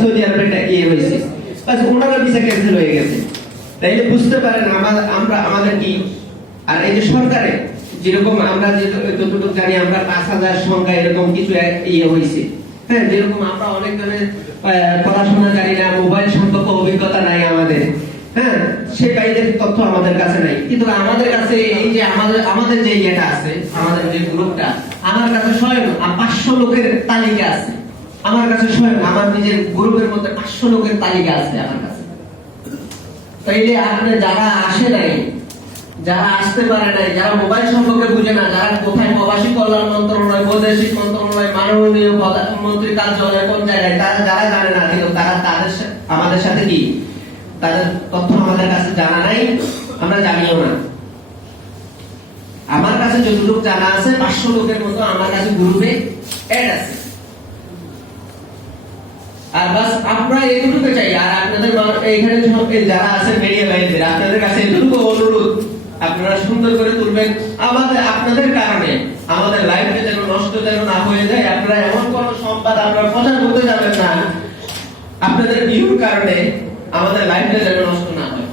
Saudi আরবে ইয়ে হয়েছে, বাস ওনারা ভিসা ক্যান্সেল হয়ে গেছে। তাইলে বুঝতে পারেন আমাদের কি। আর এই যে সরকারে যেরকম আমরা যতটুকু জানি আমরা 5,000 সংখ্যা এরকম কিছু ইয়ে হয়েছে, হ্যাঁ, যেরকম আমরা অনেক জনের পড়াশোনা জানি না, মোবাইল সম্পর্কে অভিজ্ঞতা নাই আমাদের, হ্যাঁ, সে বাইরের তথ্য আমাদের কাছে নাই, কিন্তু আমাদের কাছে এই যে আমাদের যে ইয়েটা আছে, আমাদের যে গ্রুপটা, আমার কাছে স্বয়ং 500 লোকের তালিকা আছে। আমার কাছে স্বয়ং আমার নিজের গ্রুপের মধ্যে 500 লোকের তালিকা আছে আমার কাছে। তাইলে আপনি যারা আসে নাই, যারা আসতে পারে নাই, যারা মোবাইল সম্পর্কে বুঝে না, যারা কোথায় প্রবাসী কল্যাণ মন্ত্রণালয়, বৈদেশিক মন্ত্রণালয়, মাননীয় প্রধানমন্ত্রী কার্যালয় কোন জায়গায়, তারা যারা জানে না, কিন্তু তারা আমাদের সাথে কি তাদের তথ্য আমাদের কাছে জানা নাই, আমরা জানিও না। আমার কাছে যতটুকু জানা আছে 500 লোকের মতো আমার কাছে গ্রুপে অ্যাড আছে। আর বাস আমরা এটুকু চাই। আর আপনাদের এইখানে যারা আছে মিডিয়া ভাইদের, আপনাদের কাছে এটুকু অনুরোধ, আপনারা সুন্দর করে তুলবেন। আপনাদের কারণে আমাদের লাইফটা যেন নষ্ট যেন না হয়ে যায়। আপনারা এমন কোন সংবাদ আপনারা প্রচার করতে যাবেন না, আপনাদের ভিউর কারণে আমাদের লাইফটা যেন নষ্ট না হয়।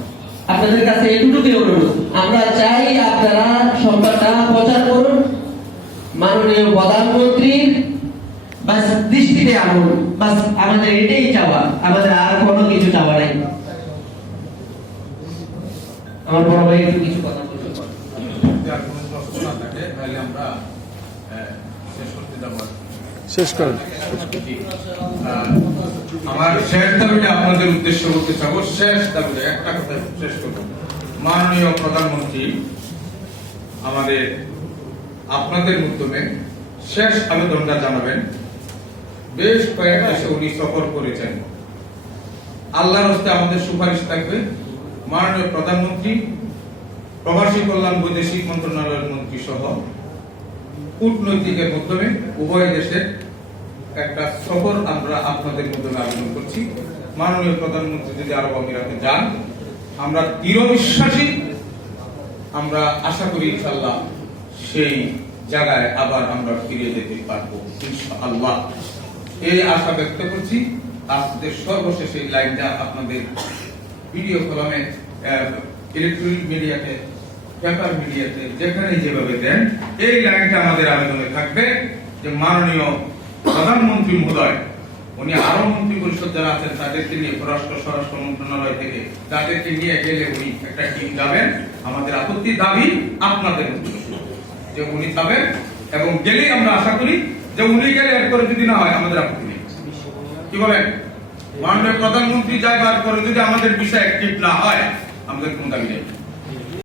আপনাদের কাছে এটুকুই অনুরোধ। আমরা চাই আপনারা সংবাদটা প্রচার করুন, মাননীয় প্রধানমন্ত্রীর বাস দৃষ্টিতে আনুন। বাস আমাদের এটাই চাওয়া, আমাদের আর কোনো কিছু চাওয়া নাই। আমার বড় ভাই একটু কিছু কথা বলতে শেষ করেন। আমার শেষ দাবিটা আপনাদের উদ্দেশ্যে বলতে চাবো। শেষ দাবিটা একটা কথা শেষ করব। মাননীয় প্রধানমন্ত্রী আমাদের আপনাদের মাধ্যমে শেষ আবেদনটা জানাবেন। বেশ কয়েক দেশে উনি সফর করেছেন। আল্লাহর হস্তে আমাদের সুপারিশ থাকবে। মাননীয় প্রধানমন্ত্রী, প্রবাসী কল্যাণ বৈদেশিক মন্ত্রণালয়ের মন্ত্রী সহ কূটনৈতিকের মাধ্যমে উভয় দেশের একটা সফর আমরা আপনাদের মাধ্যমে আবেদন করছি। মাননীয় প্রধানমন্ত্রী যদি আরব আমিরাতে যান, আমরা দৃঢ় বিশ্বাসী, আমরা আশা করি ইনশাআল্লাহ সেই জায়গায় আবার আমরা ফিরে যেতে পারবো ইনশাআল্লাহ। এই আশা ব্যক্ত করছি। আপনাদের সর্বশেষ এই লাইনটা আপনাদের ভিডিও কলামে, ইলেকট্রনিক মিডিয়াতে, পেপার মিডিয়াতে, যেখানে যেভাবে দেন, এই লাইনটা আমাদের আবেদনে থাকবে যে মাননীয় প্রধানমন্ত্রী মহোদয়, উনি আরো মন্ত্রী পরিষদ যারা আছেন তাদেরকে নিয়ে, স্বরাষ্ট্র মন্ত্রণালয় থেকে তাদেরকে নিয়ে গেলে উনি একটা টিম যাবেন। আমাদের আপত্তি দাবি আপনাদের যে উনি যাবেন, এবং গেলেই আমরা আশা করি যে উনি গেলে এরপরে যদি না হয় আমাদের আপত্তি নেই। কি বলেন? মাননীয় প্রধানমন্ত্রী যাইবার পরে যদি আমাদের বিষয় অ্যাক্টিভ না হয়, আমাদের কোনো দাবি নেই।